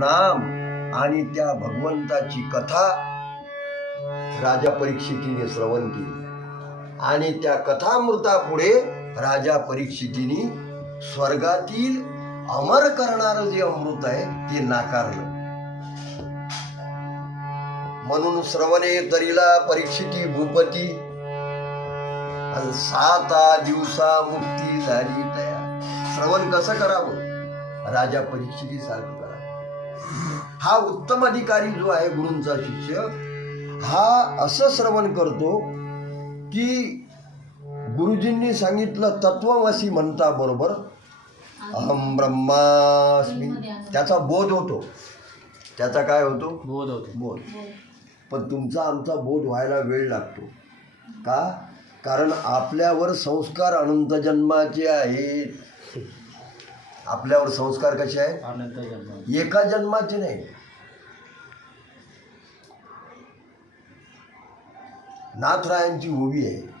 नाम आणि त्या भगवंताची कथा राजा परीक्षितीने श्रवण केली. आणि त्या कथामृतापुढे राजा परीक्षितीने स्वर्गातील अमर करणारं जे अमृत आहे ते नाकारलं. म्हणून श्रवणे तरीला परीक्षिती भूपती. आणि साता दिवसा मुक्ती झाली तया. श्रवण कसं करावं? राजा परीक्षिती सारखं हा उत्तम अधिकारी जो आहे गुरूंचा शिष्य हा असं श्रवण करतो की गुरुजींनी सांगितलं तत्वमसी म्हणता बरोबर? अहम ब्रह्मास्मी. त्याचा बोध होतो. त्याचा काय होतो? बोध होतो. बोध. पण तुमचा आमचा बोध व्हायला वेळ लागतो. का? कारण आपल्यावर संस्कार अनंत जन्माचे आहेत. आपल्यावर संस्कार कसे आहेत? एका जन्माचे नाही. नाथरायांची ओवी आहे.